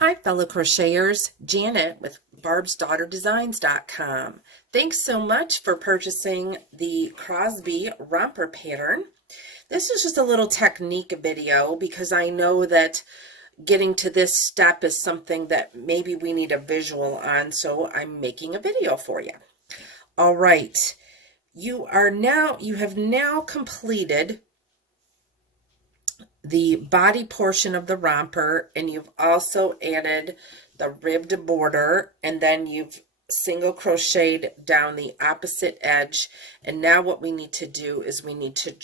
Hi, fellow crocheters. Janet with barbsdaughterdesigns.com. Thanks so much for purchasing the Crosby Romper Pattern. This is just a little technique video because I know that getting to this step is something that maybe we need a visual on, so I'm making a video for you. All right, you have now completed the body portion of the romper, and you've also added the ribbed border, and then you've single crocheted down the opposite edge. And now what we need to do is we need to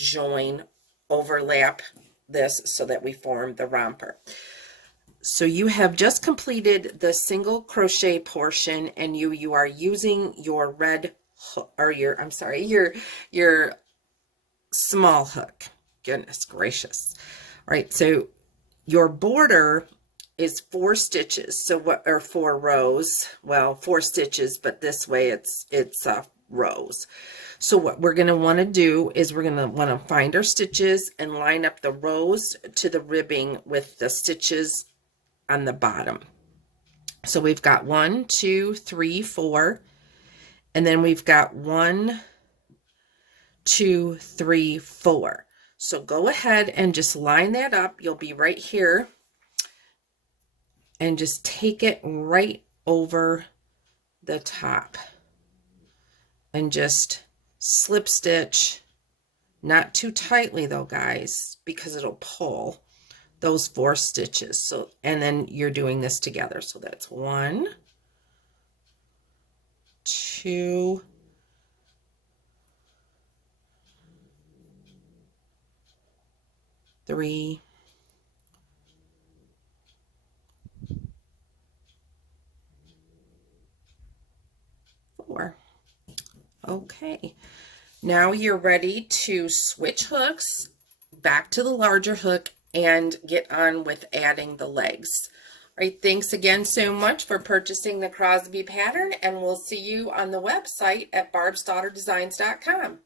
overlap this so that we form the romper. So you have just completed the single crochet portion, and you are using your red hook, or your small hook. Goodness gracious. All right, so your border is 4 stitches. So what are 4 rows? Well, 4 stitches, but this way it's rows. So what we're going to want to do is we're going to want to find our stitches and line up the rows to the ribbing with the stitches on the bottom. So we've got 1, 2, 3, 4, and then we've got 1, 2, 3, 4. So go ahead and just line that up. You'll be right here, and just take it right over the top and just slip stitch, not too tightly though, guys, because it'll pull those 4 stitches. So, and then you're doing this together. So that's 1, 2, 3, 4. Okay, now you're ready to switch hooks back to the larger hook and get on with adding the legs. All right, thanks again so much for purchasing the Crosby pattern, and we'll see you on the website at barbsdaughterdesigns.com.